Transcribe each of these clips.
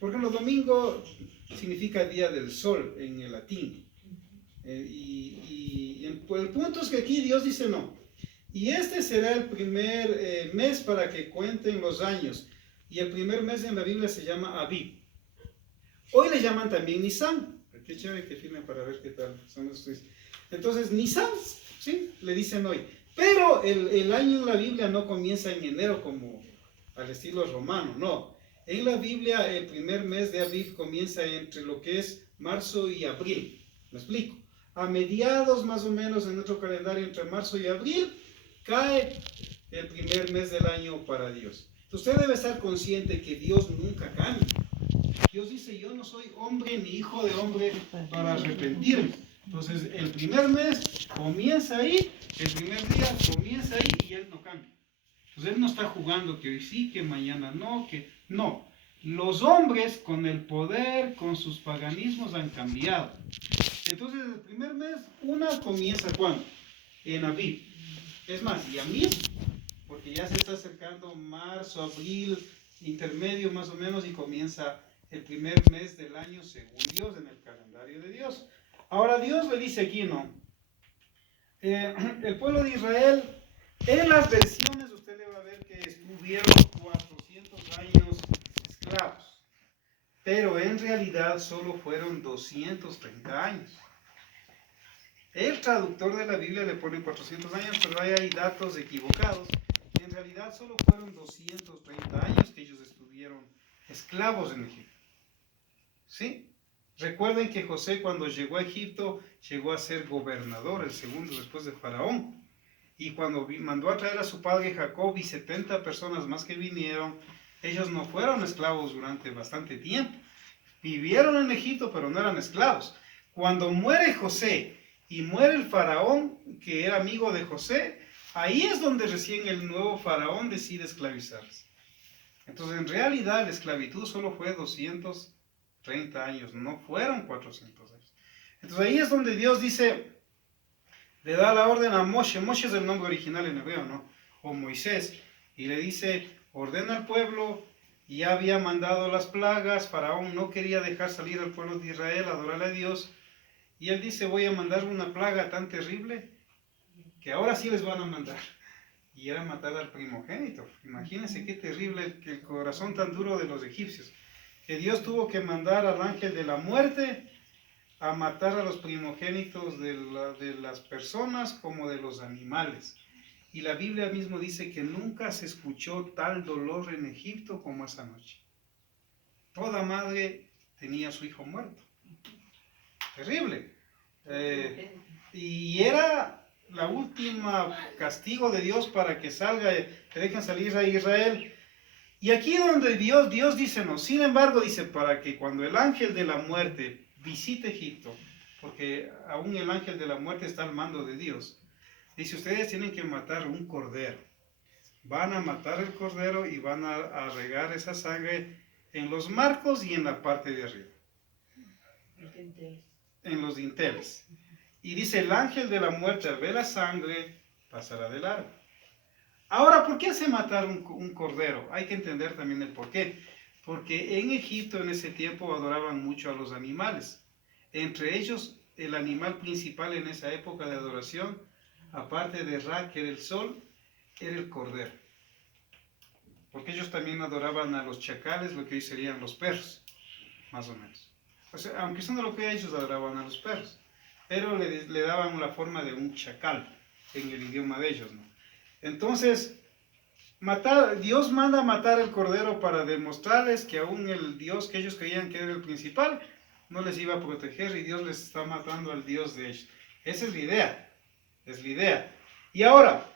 Porque los domingos significa día del sol en el latín. Pues el punto es que aquí Dios dice no. Y este será el primer mes para que cuenten los años. Y el primer mes en la Biblia se llama Aviv. Hoy le llaman también Nisan. Qué chévere que firmen para ver qué tal son los tres. Entonces, Nisan, ¿sí? Le dicen hoy. Pero el año en la Biblia no comienza en enero como al estilo romano, no. En la Biblia el primer mes de Aviv comienza entre lo que es marzo y abril. ¿Me explico? A mediados más o menos en nuestro calendario entre marzo y abril cae el primer mes del año para Dios. Usted debe estar consciente que Dios nunca cambia. Dios dice, yo no soy hombre ni hijo de hombre para arrepentirme. Entonces, el primer mes comienza ahí, el primer día comienza ahí y Él no cambia. Entonces, Él no está jugando que hoy sí, que mañana no, que no. Los hombres con el poder, con sus paganismos han cambiado. Entonces, el primer mes, una comienza ¿cuándo? En Aviv. Es más, ya mismo, porque ya se está acercando marzo, abril, intermedio más o menos, y comienza el primer mes del año según Dios, en el calendario de Dios. Ahora Dios le dice aquí, ¿no? El pueblo de Israel, en las versiones usted le va a ver que estuvieron 400 años esclavos, pero en realidad solo fueron 230 años. El traductor de la Biblia le pone 400 años, pero ahí hay datos equivocados. En realidad solo fueron 230 años que ellos estuvieron esclavos en Egipto. ¿Sí? Recuerden que José cuando llegó a Egipto llegó a ser gobernador, el segundo después de Faraón. Y cuando mandó a traer a su padre Jacob y 70 personas más que vinieron, ellos no fueron esclavos durante bastante tiempo. Vivieron en Egipto, pero no eran esclavos. Cuando muere José y muere el faraón, que era amigo de José, ahí es donde recién el nuevo faraón decide esclavizarse. Entonces, en realidad, la esclavitud solo fue 230 años, no fueron 400 años. Entonces, ahí es donde Dios dice, le da la orden a Moshe. Moshe es el nombre original en hebreo, ¿no? O Moisés. Y le dice, ordena al pueblo. Y ya había mandado las plagas. Faraón no quería dejar salir al pueblo de Israel a adorar a Dios. Y él dice, voy a mandar una plaga tan terrible que ahora sí les van a mandar. Y era matar al primogénito. Imagínense qué terrible el corazón tan duro de los egipcios. Que Dios tuvo que mandar al ángel de la muerte a matar a los primogénitos de las personas como de los animales. Y la Biblia mismo dice que nunca se escuchó tal dolor en Egipto como esa noche. Toda madre tenía a su hijo muerto. Terrible. Y era la última castigo de Dios para que que dejen salir a Israel. Y aquí donde Dios dice no. Sin embargo, dice para que cuando el ángel de la muerte visite Egipto, porque aún el ángel de la muerte está al mando de Dios, dice, ustedes tienen que matar un cordero. Van a matar el cordero y van a regar esa sangre en los marcos y en la parte de arriba. En los dinteles. Y dice, el ángel de la muerte al ver la sangre pasará de largo. Ahora, ¿por qué hace matar un cordero? Hay que entender también el por qué. Porque en Egipto en ese tiempo adoraban mucho a los animales. Entre ellos, el animal principal en esa época de adoración, aparte de Ra, que era el sol, era el cordero. Porque ellos también adoraban a los chacales, lo que hoy serían los perros, más o menos. O sea, aunque eso no lo que ellos adoraban a los perros, pero le daban la forma de un chacal en el idioma de ellos, ¿no? Entonces, Dios manda matar el cordero para demostrarles que aún el Dios que ellos creían que era el principal, no les iba a proteger y Dios les está matando al Dios de ellos. Esa es la idea, es la idea. Y ahora,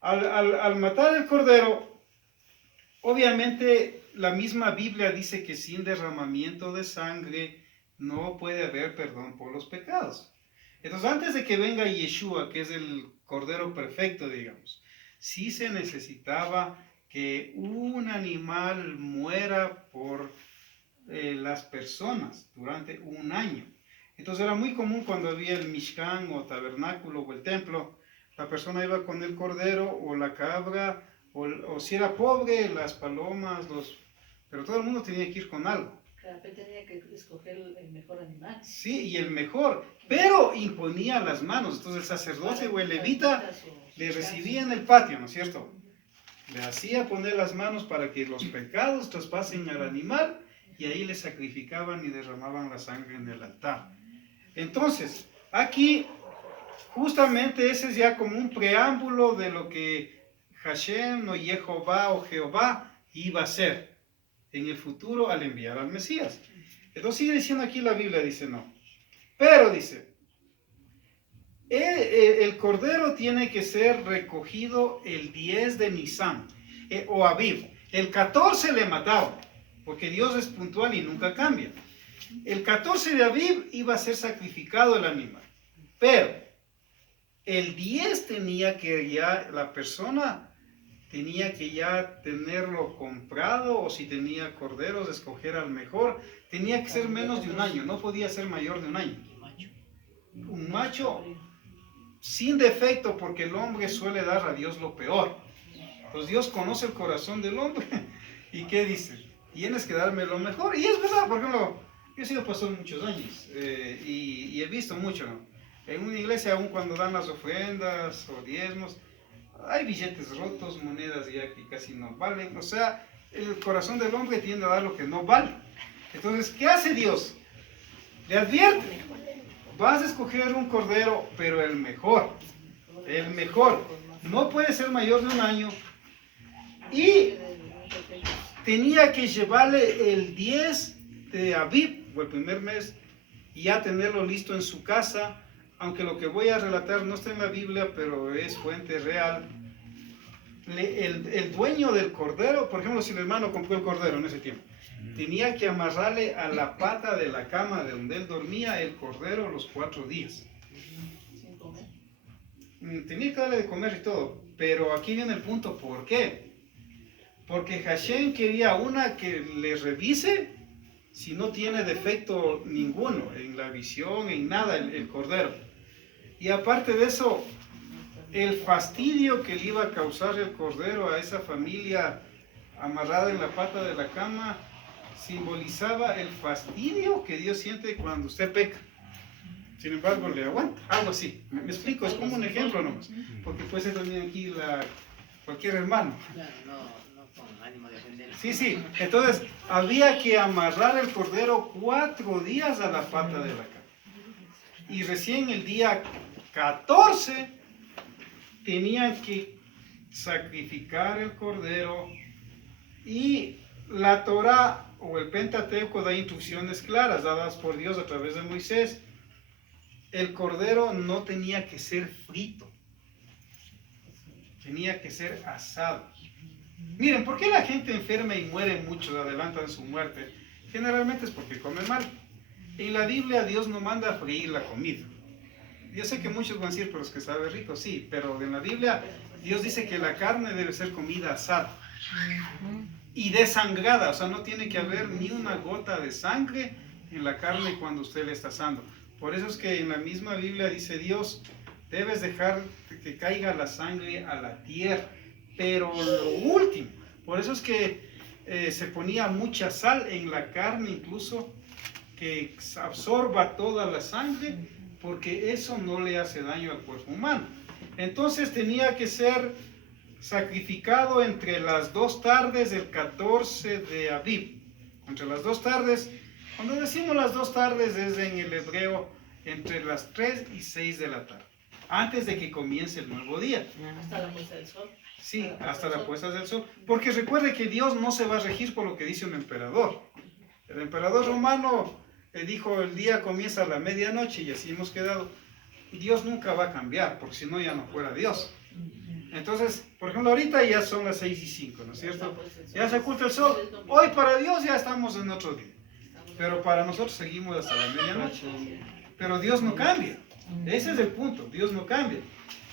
al matar el cordero, obviamente la misma Biblia dice que sin derramamiento de sangre no puede haber perdón por los pecados. Entonces, antes de que venga Yeshua, que es el cordero perfecto, digamos, sí se necesitaba que un animal muera por las personas durante un año. Entonces era muy común cuando había el Mishkan o tabernáculo o el templo, la persona iba con el cordero o la cabra, o si era pobre, las palomas, pero todo el mundo tenía que ir con algo. Claro, pero tenía que escoger el mejor animal. Sí, y el mejor, pero imponía las manos. Entonces el sacerdote o el levita le recibía en el patio, ¿no es cierto? Le hacía poner las manos para que los pecados traspasen al animal y ahí le sacrificaban y derramaban la sangre en el altar. Entonces, aquí justamente ese es ya como un preámbulo de lo que Hashem o Jehová o Jehová iba a hacer en el futuro al enviar al Mesías. Entonces sigue diciendo aquí la Biblia, dice no. Pero dice, el cordero tiene que ser recogido el 10 de Nisan o Aviv. El 14 le mataron, porque Dios es puntual y nunca cambia. El 14 de Aviv iba a ser sacrificado el animal. Pero el 10 tenía que ya, la persona tenía que ya tenerlo comprado, o si tenía corderos, escoger al mejor. Tenía que ser menos de un año, no podía ser mayor de un año. Un macho sin defecto, porque el hombre suele dar a Dios lo peor. Pues Dios conoce el corazón del hombre. ¿Y qué dice? Tienes que darme lo mejor. Y es verdad, por ejemplo, yo he sido pastor muchos años y he visto mucho, ¿no? En una iglesia, aún cuando dan las ofrendas o diezmos, hay billetes rotos, monedas ya que casi no valen. O sea, el corazón del hombre tiende a dar lo que no vale. Entonces, ¿qué hace Dios? Le advierte, vas a escoger un cordero, pero el mejor. El mejor. No puede ser mayor de un año. Y tenía que llevarle el 10 de Aviv, o el primer mes, y ya tenerlo listo en su casa. Aunque lo que voy a relatar no está en la Biblia, pero es fuente real. El dueño del cordero, por ejemplo, si el hermano compró el cordero en ese tiempo, tenía que amarrarle a la pata de la cama de donde él dormía el cordero los 4 días. Tenía que darle de comer y todo, pero aquí viene el punto, ¿por qué? Porque Hashem quería una que le revise si no tiene defecto ninguno en la visión, en nada, el cordero. Y aparte de eso, el fastidio que le iba a causar el cordero a esa familia amarrada en la pata de la cama simbolizaba el fastidio que Dios siente cuando usted peca. Sin embargo, le aguanta, algo así. Me explico, es como un ejemplo nomás, porque puede ser también aquí cualquier hermano. Claro, no con ánimo de ofender. Sí, entonces había que amarrar el cordero 4 días a la pata de la cama. Y recién el día 14 tenían que sacrificar el cordero, y la Torá o el Pentateuco da instrucciones claras dadas por Dios a través de Moisés. El cordero no tenía que ser frito, tenía que ser asado. Miren, ¿por qué la gente enferma y muere mucho, adelantan su muerte? Generalmente es porque come mal. En la Biblia Dios no manda a freír la comida. Yo sé que muchos van a decir, pero es que sabe rico, sí, pero en la Biblia Dios dice que la carne debe ser comida asada y desangrada, o sea, no tiene que haber ni una gota de sangre en la carne cuando usted le está asando. Por eso es que en la misma Biblia dice Dios, debes dejar que caiga la sangre a la tierra, pero lo último, por eso es que se ponía mucha sal en la carne, incluso que absorba toda la sangre, porque eso no le hace daño al cuerpo humano. Entonces tenía que ser sacrificado entre las 2 tardes del 14 de Aviv. Entre las 2 tardes, cuando decimos las 2 tardes es en el hebreo entre las 3 y 6 de la tarde, antes de que comience el nuevo día. Hasta la puesta del sol. Sí, hasta la puesta del sol. Porque recuerde que Dios no se va a regir por lo que dice un emperador. El emperador romano dijo el día comienza a la medianoche y así hemos quedado. Dios nunca va a cambiar, porque si no ya no fuera Dios. Entonces, por ejemplo, ahorita ya son las 6:05, ¿no es cierto? Ya se oculta el sol. Hoy para Dios ya estamos en otro día. Pero para nosotros seguimos hasta la medianoche. Pero Dios no cambia. Ese es el punto. Dios no cambia.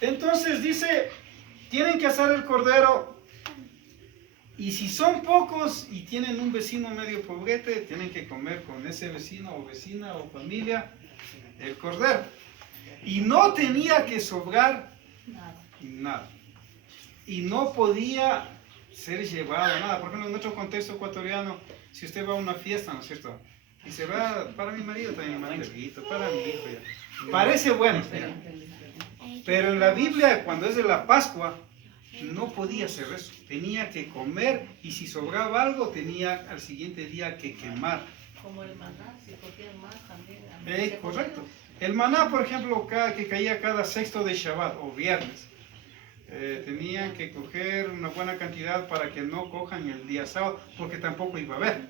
Entonces dice, tienen que asar el cordero. Y si son pocos y tienen un vecino medio pobrete, tienen que comer con ese vecino o vecina o familia el cordero. Y no tenía que sobrar nada. Y no podía ser llevado, nada. Por ejemplo, en nuestro contexto ecuatoriano, si usted va a una fiesta, ¿no es cierto? Y se va, para mi marido también mantelito, para mi hijo ya. Parece bueno, pero en la Biblia, cuando es de la Pascua, no podía hacer eso. Tenía que comer y si sobraba algo, tenía al siguiente día que quemar. Como el maná, si cogían más también. Correcto. El maná, por ejemplo, que caía cada sexto de Shabbat o viernes, tenían que coger una buena cantidad para que no cojan el día sábado, porque tampoco iba a haber.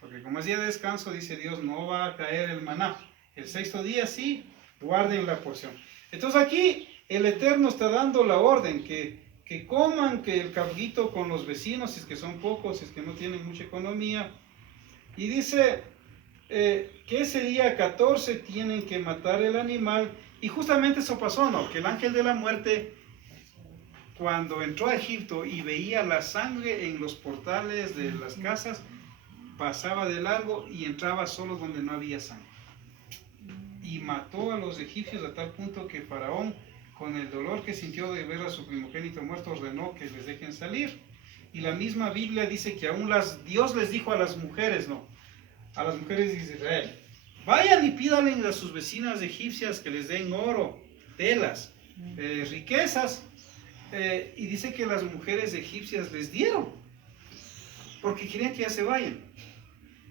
Porque como es día de descanso, dice Dios, no va a caer el maná. El sexto día sí, guarden la porción. Entonces aquí el Eterno está dando la orden que coman que el cabrito con los vecinos, si es que son pocos, si es que no tienen mucha economía. Y dice que ese día 14 tienen que matar el animal. Y justamente eso pasó, ¿no? Que el ángel de la muerte, cuando entró a Egipto y veía la sangre en los portales de las casas, pasaba de largo y entraba solo donde no había sangre. Y mató a los egipcios a tal punto que Faraón, con el dolor que sintió de ver a su primogénito muerto, ordenó que les dejen salir. Y la misma Biblia dice que aún Dios les dijo a las mujeres, no, a las mujeres de Israel, vayan y pídanle a sus vecinas egipcias que les den oro, telas, riquezas. Y dice que las mujeres egipcias les dieron, porque querían que ya se vayan.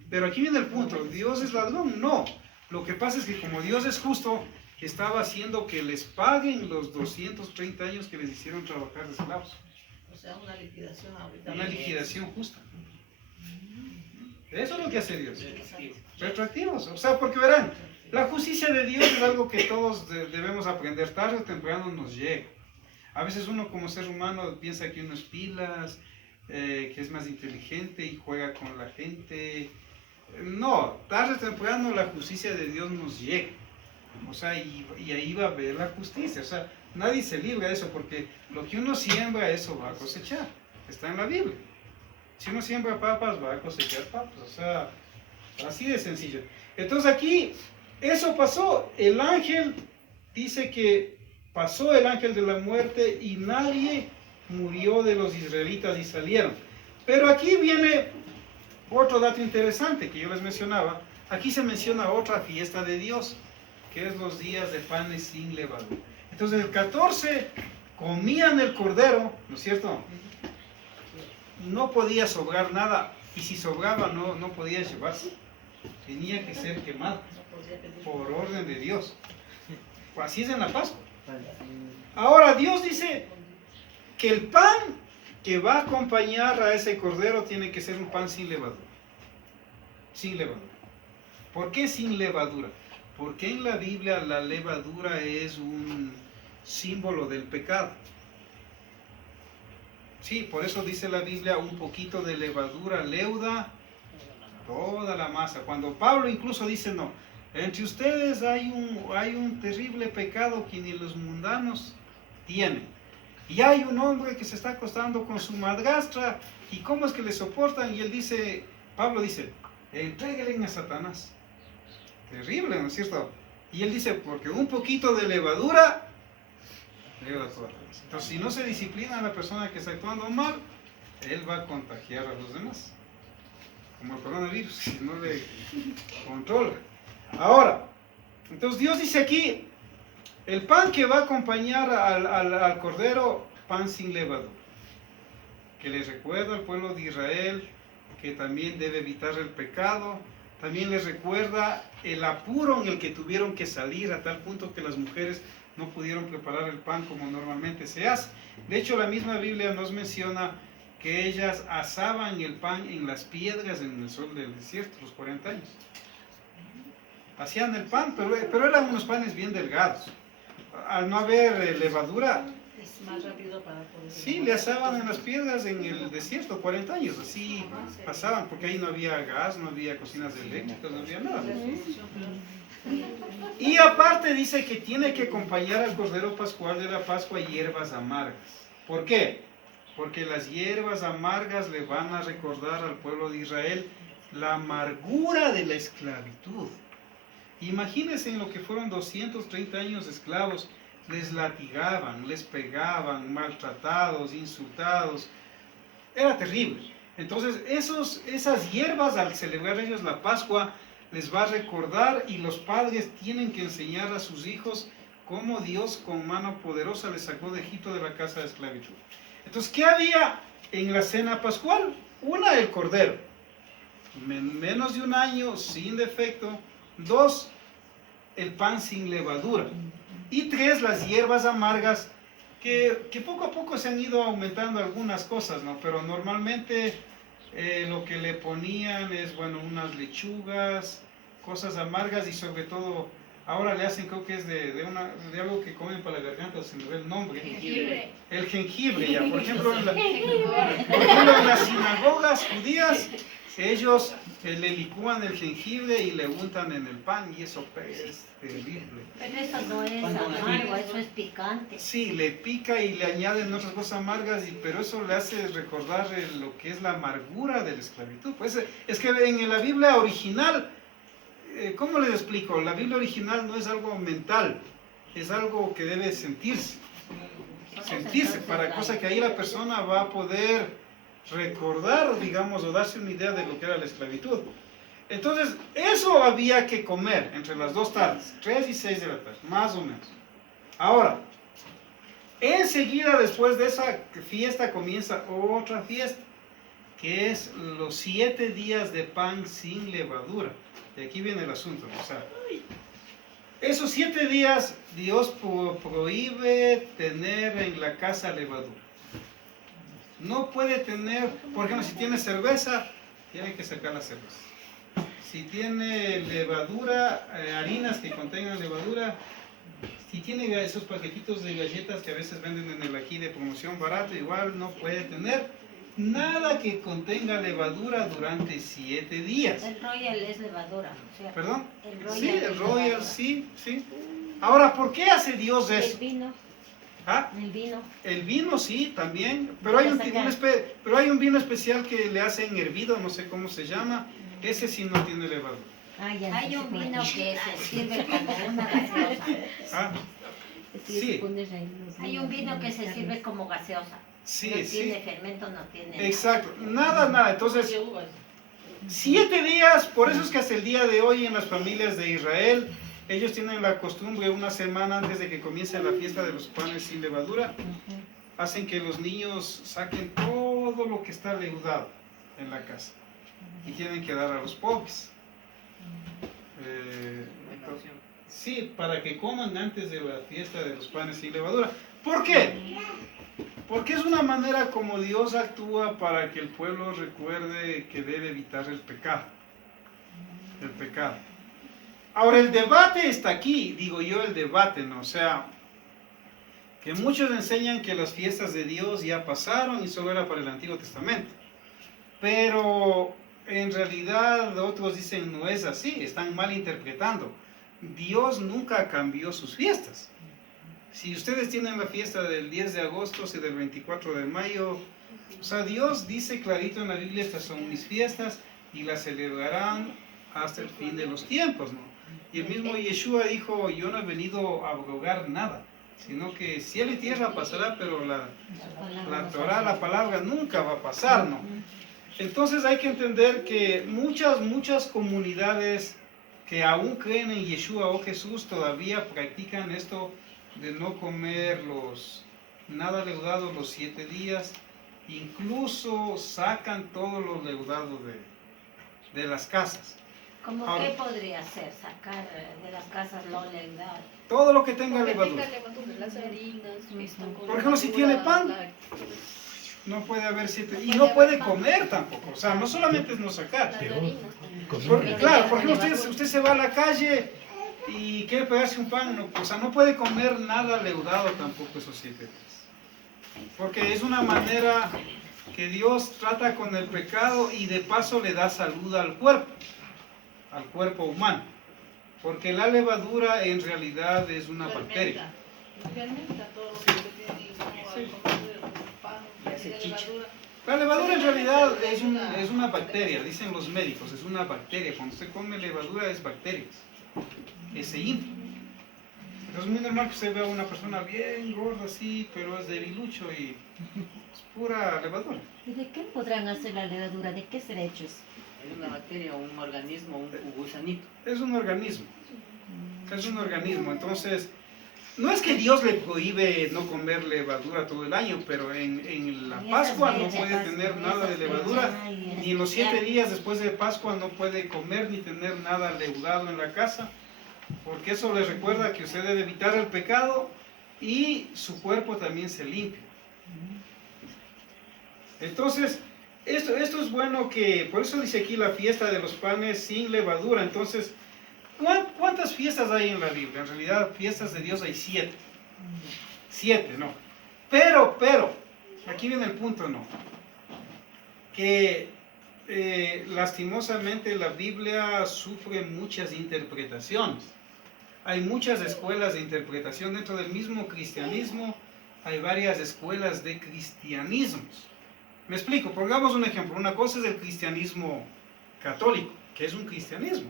Pero aquí viene el punto, ¿Dios es ladrón? No. Lo que pasa es que como Dios es justo, estaba haciendo que les paguen los 230 años que les hicieron trabajar de esclavos. O sea, una liquidación ahorita. Una liquidación justa. Eso es lo que hace Dios. Retroactivos. O sea, porque verán, la justicia de Dios es algo que todos debemos aprender. Tarde o temprano nos llega. A veces uno como ser humano piensa que uno es pilas, que es más inteligente y juega con la gente. No, tarde o temprano la justicia de Dios nos llega. O sea, y ahí va a haber la justicia. O sea, nadie se libra de eso porque lo que uno siembra, eso va a cosechar. Está en la Biblia. Si uno siembra papas, va a cosechar papas. O sea, así de sencillo. Entonces aquí, eso pasó. El ángel dice que pasó el ángel de la muerte y nadie murió de los israelitas y salieron. Pero aquí viene otro dato interesante que yo les mencionaba. Aquí se menciona otra fiesta de Dios, que es los días de panes sin levadura. Entonces el 14 comían el cordero, ¿no es cierto? No podía sobrar nada, y si sobraba no podía llevarse. Tenía que ser quemado por orden de Dios. Así es en la Pascua. Ahora Dios dice que el pan que va a acompañar a ese cordero tiene que ser un pan sin levadura. Sin levadura. ¿Por qué sin levadura? Porque en la Biblia la levadura es un símbolo del pecado. Sí, por eso dice la Biblia, un poquito de levadura leuda toda la masa. Cuando Pablo incluso dice, no, entre ustedes hay un terrible pecado que ni los mundanos tienen. Y hay un hombre que se está acostando con su madrastra, ¿y cómo es que le soportan? Y él dice, Pablo dice, entréguenle a Satanás. Terrible, ¿no es cierto? Y él dice, porque un poquito de levadura leuda toda la masa. Entonces, si no se disciplina a la persona que está actuando mal, él va a contagiar a los demás. Como el coronavirus, si no le controla. Ahora, entonces Dios dice aquí, el pan que va a acompañar al cordero, pan sin levadura, que les recuerda al pueblo de Israel que también debe evitar el pecado, también les recuerda el apuro en el que tuvieron que salir a tal punto que las mujeres no pudieron preparar el pan como normalmente se hace. De hecho, la misma Biblia nos menciona que ellas asaban el pan en las piedras en el sol del desierto, los 40 años. Hacían el pan, pero eran unos panes bien delgados. Al no haber levadura, Es más rápido para poder. sí, le asaban en las piedras en el desierto 40 años, así pasaban, porque ahí no había gas, no había cocinas eléctricas, no había nada. Y aparte dice que tiene que acompañar al cordero pascual de la Pascua hierbas amargas. ¿Por qué? Porque las hierbas amargas le van a recordar al pueblo de Israel la amargura de la esclavitud. Imagínense en lo que fueron 230 años de esclavos, les latigaban, les pegaban, maltratados, insultados. Era terrible. Entonces, esas hierbas, al celebrar ellos la Pascua, les va a recordar, y los padres tienen que enseñar a sus hijos cómo Dios con mano poderosa les sacó de Egipto, de la casa de esclavitud. Entonces, ¿qué había en la cena pascual? Una, el cordero, menos de un año, sin defecto. Dos, el pan sin levadura. Y tres, las hierbas amargas, que poco a poco se han ido aumentando algunas cosas, ¿no? Pero normalmente lo que le ponían es, bueno, unas lechugas, cosas amargas, y sobre todo ahora le hacen, creo que es de algo que comen para la garganta, se me ve el nombre. Jengibre. El jengibre, ya. Por ejemplo, en las sinagogas judías, ellos le licúan el jengibre y le untan en el pan, y eso es terrible. Pero eso no es amargo, eso es picante. Sí, le pica y le añaden otras cosas amargas, pero eso le hace recordar lo que es la amargura de la esclavitud. Pues es que en la Biblia original, ¿cómo les explico? La Biblia original no es algo mental, es algo que debe sentirse, para cosa que ahí la persona va a poder recordar, digamos, o darse una idea de lo que era la esclavitud. Entonces, eso había que comer entre las 2 tardes, 3 y 6 de la tarde, más o menos. Ahora, enseguida después de esa fiesta comienza otra fiesta, que es los 7 días de pan sin levadura. De aquí viene el asunto, ¿no? O sea, esos 7 días Dios prohíbe tener en la casa levadura. No puede tener, por ejemplo, si tiene cerveza, tiene que sacar la cerveza. Si tiene levadura, harinas que contengan levadura, si tiene esos paquetitos de galletas que a veces venden en el aquí de promoción barato, igual no puede tener nada que contenga levadura durante 7 días. El Royal es levadura, ¿cierto? ¿Perdón? El Royal Sí, el es Royal, levadura. sí, sí. Ahora, ¿por qué hace Dios El eso? vino, ¿Ah? el vino. El vino sí, también, pero hay un vino especial que le hacen hervido, no sé cómo se llama, ese sí no tiene levadura. Hay un vino que se sirve como una gaseosa. ¿Ah? Sí, Hay un vino que se sirve como gaseosa. sí, No sí, tiene fermento, no tiene exacto, nada, entonces, 7 días, por eso es que hasta el día de hoy en las familias de Israel, ellos tienen la costumbre, una semana antes de que comience la fiesta de los panes sin levadura, hacen que los niños saquen todo lo que está leudado en la casa y tienen que dar a los pobres. Buena opción. Sí, para que coman antes de la fiesta de los panes sin levadura. ¿Por qué? Porque es una manera como Dios actúa para que el pueblo recuerde que debe evitar el pecado. El pecado. Ahora, el debate está aquí, digo yo, el debate, ¿no? O sea, que muchos enseñan que las fiestas de Dios ya pasaron y solo era para el Antiguo Testamento. Pero en realidad otros dicen no es así, están mal interpretando. Dios nunca cambió sus fiestas. Si ustedes tienen la fiesta del 10 de agosto y del 24 de mayo, o sea, Dios dice clarito en la Biblia, estas son mis fiestas y las celebrarán hasta el fin de los tiempos, ¿no? Y el mismo Yeshua dijo, yo no he venido a abrogar nada, sino que cielo y tierra pasará, pero la Torah, la palabra, nunca va a pasar, ¿no? Entonces hay que entender que muchas comunidades que aún creen en Yeshua o Jesús todavía practican esto de no comer nada leudado los 7 días, incluso sacan todo lo leudado de las casas. ¿Cómo Ahora, qué podría ser? Sacar de las casas lo leudado. todo lo que tenga levadura. Las harinas, Por ejemplo, si tiene pan, no puede haber 7, y no puede comer tampoco, o sea, no solamente es no sacar. Claro, por ejemplo, usted se va a la calle y quiere pegarse un pan, no, o sea, no puede comer nada leudado tampoco esos 7 días. Porque es una manera que Dios trata con el pecado y de paso le da salud al cuerpo humano. Porque la levadura en realidad es una bacteria. Fermenta todo lo que tiene, Sí. levadura. La levadura en realidad es una bacteria, dicen los médicos, es una bacteria. Cuando usted come levadura es bacterias, que se inflan. Es muy normal que usted vea a una persona bien gorda así, pero es debilucho y es pura levadura. ¿Y de qué podrán hacer la levadura? ¿De qué será hechos? Es una bacteria, un organismo, un gusanito. Es un organismo. Es un organismo. Entonces, no es que Dios le prohíbe no comer levadura todo el año, pero en la Pascua no puede tener nada de levadura, ni en los 7 días después de Pascua no puede comer ni tener nada leudado en la casa, porque eso le recuerda que usted debe evitar el pecado y su cuerpo también se limpia. Entonces, esto es bueno que, por eso dice aquí la fiesta de los panes sin levadura. Entonces, ¿cuántas fiestas hay en la Biblia? En realidad, fiestas de Dios hay 7. 7, no. Pero, aquí viene el punto, no. Que lastimosamente la Biblia sufre muchas interpretaciones. Hay muchas escuelas de interpretación dentro del mismo cristianismo. Hay varias escuelas de cristianismos. Me explico, pongamos un ejemplo. Una cosa es el cristianismo católico, que es un cristianismo.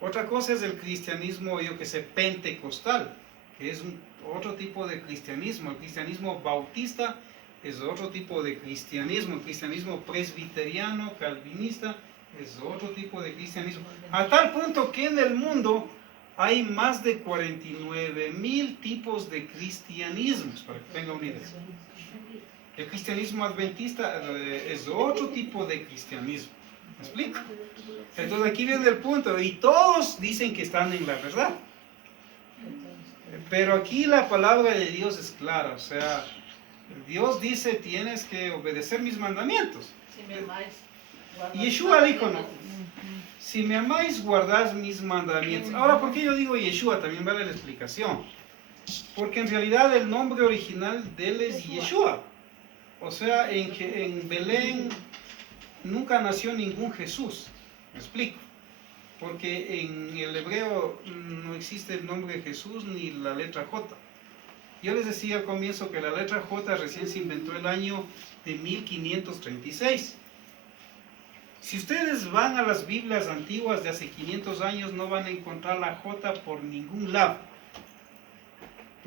Otra cosa es el cristianismo, yo que sé, pentecostal, que es otro tipo de cristianismo. El cristianismo bautista es otro tipo de cristianismo. El cristianismo presbiteriano, calvinista, es otro tipo de cristianismo. A tal punto que en el mundo hay más de 49,000 tipos de cristianismos, para que tenga una idea. El cristianismo adventista es otro tipo de cristianismo. ¿Me explico? Entonces aquí viene el punto, y todos dicen que están en la verdad. Pero aquí la palabra de Dios es clara, o sea, Dios dice, tienes que obedecer mis mandamientos. Si me amáis, guardad Y Yeshua mis dijo, no, si me amáis, guardad mis mandamientos. Ahora, ¿por qué yo digo Yeshua? También vale la explicación. Porque en realidad el nombre original de él es Yeshua. O sea, en Belén nunca nació ningún Jesús. ¿Me explico? Porque en el hebreo no existe el nombre Jesús ni la letra J. Yo les decía al comienzo que la letra J recién se inventó el año de 1536. Si ustedes van a las Biblias antiguas de hace 500 años, no van a encontrar la J por ningún lado.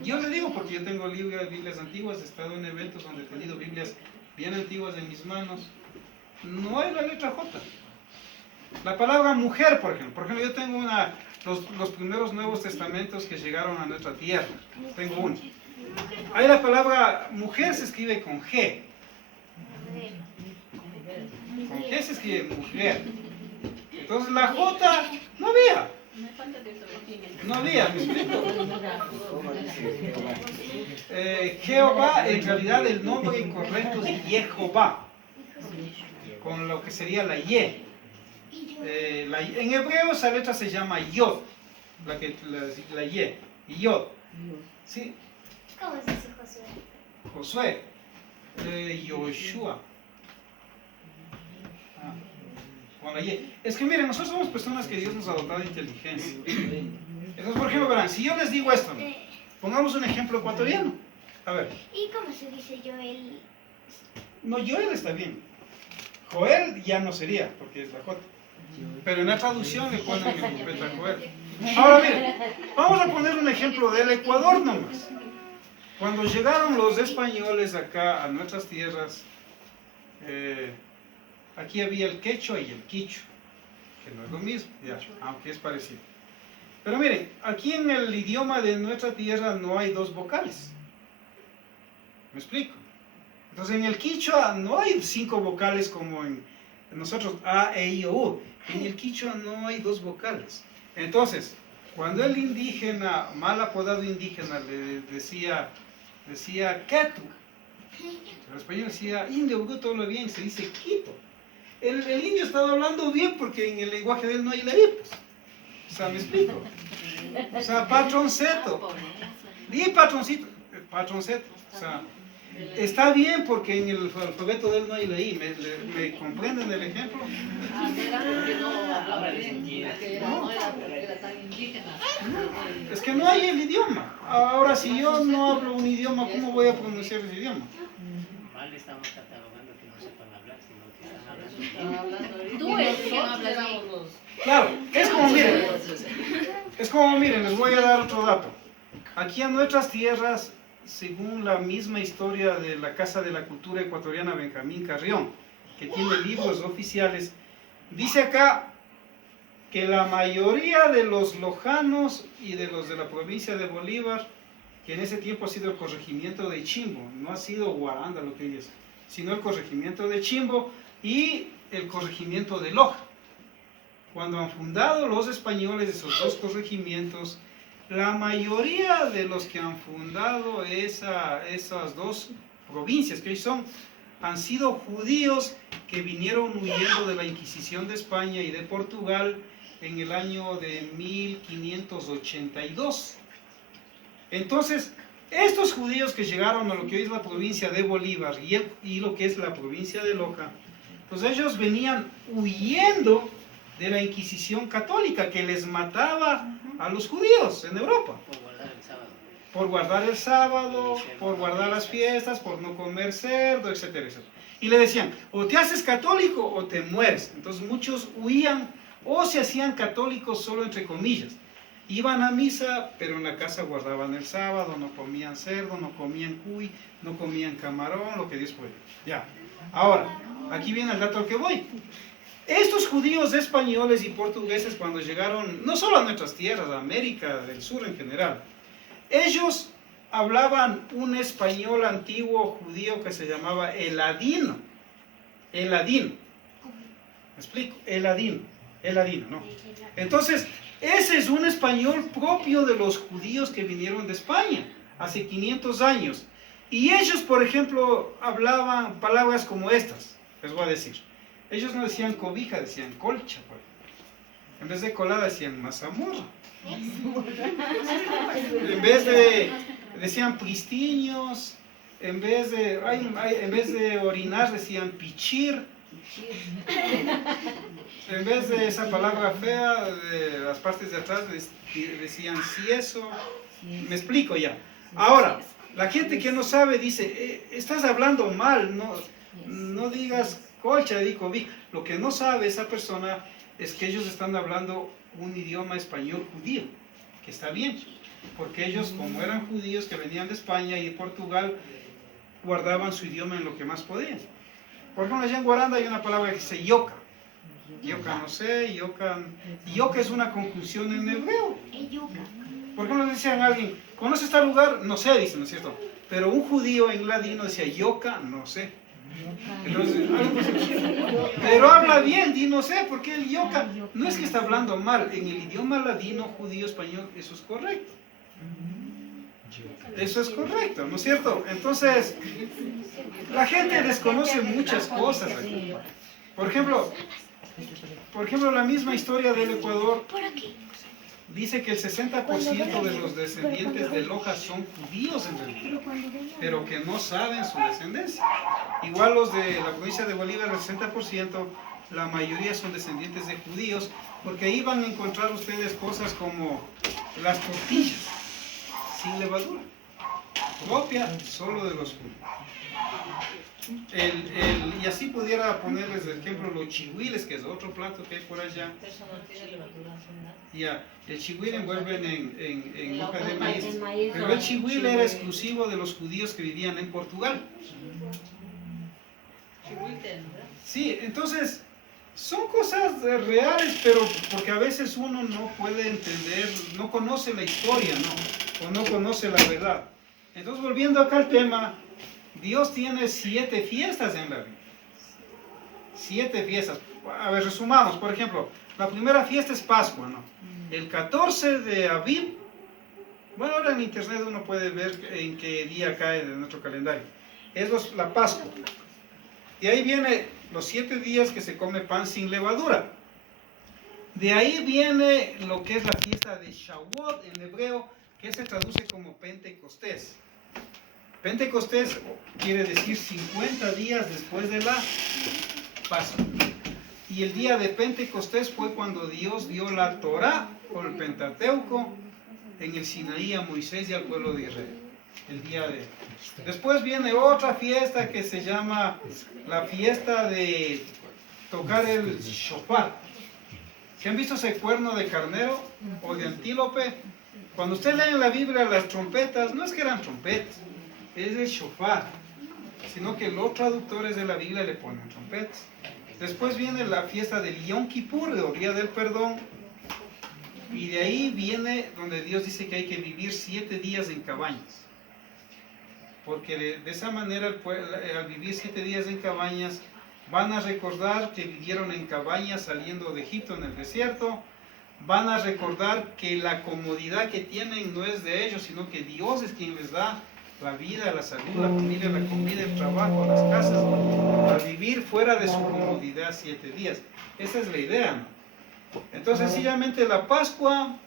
Yo le digo porque yo tengo Biblias antiguas, he estado en eventos donde he tenido Biblias bien antiguas en mis manos. No hay la letra J. La palabra mujer, por ejemplo, yo tengo los primeros Nuevos Testamentos que llegaron a nuestra tierra. Tengo uno. Ahí la palabra mujer se escribe con G. Con G se escribe mujer. Entonces la J no había. No había, ¿me explico? Jehová, en realidad el nombre incorrecto es Jehová, con lo que sería la Y. En hebreo esa letra se llama Yod, la Y, Yod. ¿Sí? ¿Cómo se dice Josué? Josué, Yoshua. Con la Y. Es que miren, nosotros somos personas que Dios nos ha dotado de inteligencia. Entonces, por ejemplo, verán, si yo les digo esto, ¿no? Pongamos un ejemplo ecuatoriano. A ver. ¿Y cómo se dice Joel? No, Joel está bien. Joel ya no sería, porque es la J. Pero en la traducción le ponen el profeta Joel. Ahora miren, vamos a poner un ejemplo del Ecuador nomás. Cuando llegaron los españoles acá a nuestras tierras, aquí había el quechua y el quichua, que no es lo mismo, ya, aunque es parecido. Pero miren, aquí en el idioma de nuestra tierra no hay 2 vocales. ¿Me explico? Entonces en el quichua no hay 5 vocales como en nosotros, A, E, I, O, U. En el quichua no hay 2 vocales. Entonces, cuando el indígena, mal apodado indígena, le decía Ketu, el español decía indio, bruto, habla bien, se dice Quito. El indio estaba hablando bien porque en el lenguaje de él no hay la I, pues. O sea, ¿me explico? O sea, patronceto. Di patroncito, patronceto. O sea, está bien porque en el alfabeto de él no hay la I. ¿Me comprenden el ejemplo? que no hablaba bien, que no era tan indígena. Es que no hay el idioma. Ahora, si yo no hablo un idioma, ¿cómo voy a pronunciar ese idioma? Mal estamos catalogando que no sepan hablar, sino que están hablando. Tú eres que no hablas bien. Claro, es como miren, les voy a dar otro dato. aquí a nuestras tierras, según la misma historia de la Casa de la Cultura Ecuatoriana Benjamín Carrión, que tiene libros oficiales, dice acá que la mayoría de los lojanos y de los de la provincia de Bolívar, que en ese tiempo ha sido el corregimiento de Chimbo, no ha sido Guaranda lo que ellos, sino el corregimiento de Chimbo y el corregimiento de Loja. Cuando han fundado los españoles esos dos corregimientos, la mayoría de los que han fundado esas dos provincias que hoy son, han sido judíos que vinieron huyendo de la Inquisición de España y de Portugal en el año de 1582. Entonces, estos judíos que llegaron a lo que hoy es la provincia de Bolívar y lo que es la provincia de Loja, pues ellos venían huyendo de la Inquisición católica que les mataba a los judíos en Europa. Por guardar el sábado. Por guardar el sábado, por guardar las fiestas, por no comer cerdo, etcétera, etcétera. Y le decían, o te haces católico o te mueres. Entonces muchos huían o se hacían católicos solo entre comillas. Iban a misa, pero en la casa guardaban el sábado, no comían cerdo, no comían cuy, no comían camarón, lo que Dios puede. Ya. Ahora, aquí viene el dato al que voy. Estos judíos españoles y portugueses cuando llegaron, no solo a nuestras tierras, a América del Sur en general, ellos hablaban un español antiguo judío que se llamaba eladino. Eladino. ¿Me explico? Eladino, ¿no? Entonces, ese es un español propio de los judíos que vinieron de España hace 500 años. Y ellos, por ejemplo, hablaban palabras como estas, les voy a decir. Ellos no decían cobija, decían colcha. Pues. En vez de colada decían mazamorra. En vez de, decían pristiños. En vez de orinar decían pichir. En vez de esa palabra fea de las partes de atrás decían cieso. Me explico ya. Ahora, la gente que no sabe dice, estás hablando mal, no digas colcha, di cobija. Lo que no sabe esa persona es que ellos están hablando un idioma español judío, que está bien, porque ellos, como eran judíos que venían de España y de Portugal, guardaban su idioma en lo que más podían. Por ejemplo, allá en Guaranda hay una palabra que dice yoca. Yoca no sé, yoca es una conjunción en hebreo. Por ejemplo, le decían a alguien, ¿conoces tal lugar? No sé, dicen, ¿no es cierto? Pero un judío en ladino decía yoca, no sé. Entonces, pero habla bien, di no sé, porque el yoca no es que está hablando mal, en el idioma ladino, judío, español, eso es correcto. Eso es correcto, ¿no es cierto? Entonces, la gente desconoce muchas cosas aquí. Por ejemplo, la misma historia del Ecuador dice que el 60% de los descendientes de Loja son judíos en realidad, pero que no saben su descendencia. Igual los de la provincia de Bolívar, el 60%, la mayoría son descendientes de judíos, porque ahí van a encontrar ustedes cosas como las tortillas, sin levadura, propia solo de los judíos. Y así pudiera ponerles de ejemplo los chihuiles, que es otro plato que hay por allá. Ya, el chihuil envuelven en hoja de maíz, pero el chihuil era exclusivo de los judíos que vivían en Portugal. Sí, entonces son cosas reales, pero porque a veces uno no puede entender, no conoce la historia, ¿no? O no conoce la verdad. Entonces, volviendo acá al tema, Dios tiene 7 fiestas en la Biblia. 7 fiestas. A ver, resumamos. Por ejemplo, la primera fiesta es Pascua, ¿no? El 14 de Aviv. Bueno, ahora en internet uno puede ver en qué día cae de nuestro calendario. Es la Pascua. Y ahí viene los 7 días que se come pan sin levadura. De ahí viene lo que es la fiesta de Shavuot en hebreo, que se traduce como Pentecostés. Pentecostés quiere decir 50 días después de la Pascua. Y el día de Pentecostés fue cuando Dios dio la Torá o el Pentateuco en el Sinaí a Moisés y al pueblo de Israel. El día de... Después viene otra fiesta que se llama la fiesta de tocar el shofar. ¿Se han visto ese cuerno de carnero o de antílope? Cuando usted lee en la Biblia las trompetas, no es que eran trompetas, es el shofar, sino que los traductores de la Biblia le ponen trompetas. Después viene la fiesta del Yom Kippur, o Día del Perdón, y de ahí viene donde Dios dice que hay que vivir 7 días en cabañas. Porque de esa manera, al vivir 7 días en cabañas, van a recordar que vivieron en cabañas saliendo de Egipto en el desierto. Van a recordar que la comodidad que tienen no es de ellos, sino que Dios es quien les da la vida, la salud, la familia, la comida, el trabajo, las casas, para vivir fuera de su comodidad 7 días. Esa es la idea, ¿no? Entonces, sencillamente, la Pascua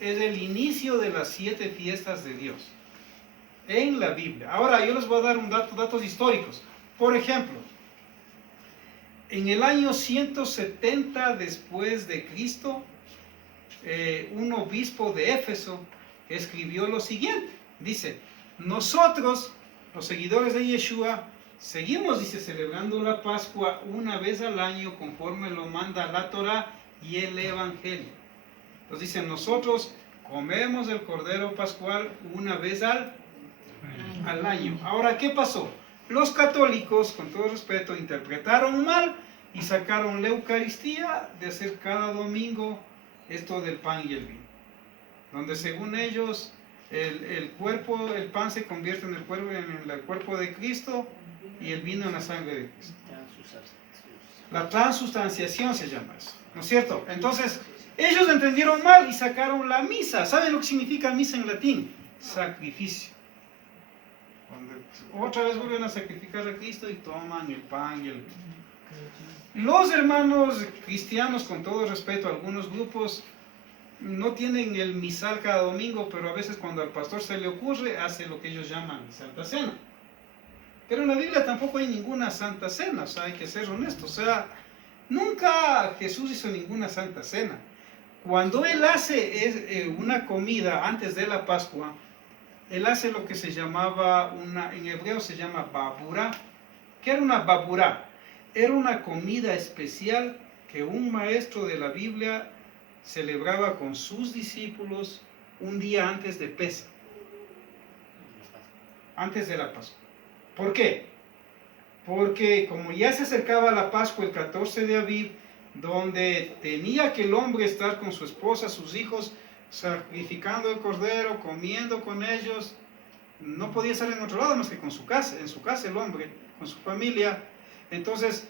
es el inicio de las 7 fiestas de Dios en la Biblia. Ahora, yo les voy a dar datos históricos. Por ejemplo, en el año 170 después de Cristo, un obispo de Éfeso escribió lo siguiente. Dice: nosotros, los seguidores de Yeshua, seguimos, dice, celebrando la Pascua una vez al año conforme lo manda la Torá y el Evangelio. Entonces dice, nosotros comemos el Cordero Pascual una vez al año. Ahora, ¿qué pasó? Los católicos, con todo respeto, interpretaron mal y sacaron la Eucaristía de hacer cada domingo esto del pan y el vino, donde según ellos el pan se convierte en el cuerpo de Cristo y el vino en la sangre de Cristo. La transustanciación se llama eso, ¿no es cierto? Entonces, ellos entendieron mal y sacaron la misa. ¿Saben lo que significa misa en latín? Sacrificio. Otra vez vuelven a sacrificar a Cristo y toman el pan y el vino. Los hermanos cristianos, con todo respeto, algunos grupos no tienen el misal cada domingo, pero a veces cuando al pastor se le ocurre, hace lo que ellos llaman Santa Cena. Pero en la Biblia tampoco hay ninguna Santa Cena, o sea, hay que ser honestos. O sea, nunca Jesús hizo ninguna Santa Cena. Cuando Él hace una comida antes de la Pascua, Él hace lo que se llamaba, en hebreo se llama babura. ¿Qué era una babura? Era una comida especial que un maestro de la Biblia celebraba con sus discípulos un día antes de Pesaj, antes de la Pascua. ¿Por qué? Porque como ya se acercaba la Pascua el 14 de Aviv, donde tenía que el hombre estar con su esposa, sus hijos, sacrificando el cordero, comiendo con ellos, no podía estar en otro lado más que en su casa el hombre, con su familia. Entonces,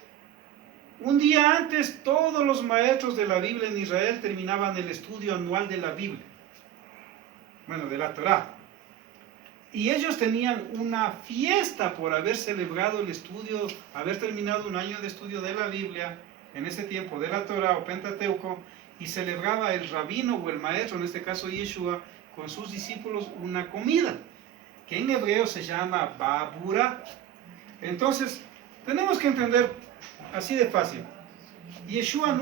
un día antes, todos los maestros de la Biblia en Israel terminaban el estudio anual de la Biblia, bueno, de la Torá. Y ellos tenían una fiesta por haber celebrado el estudio, haber terminado un año de estudio de la Biblia, en ese tiempo de la Torá o Pentateuco, y celebraba el rabino o el maestro, en este caso Yeshua, con sus discípulos una comida, que en hebreo se llama babura. Entonces, tenemos que entender así de fácil. Yeshua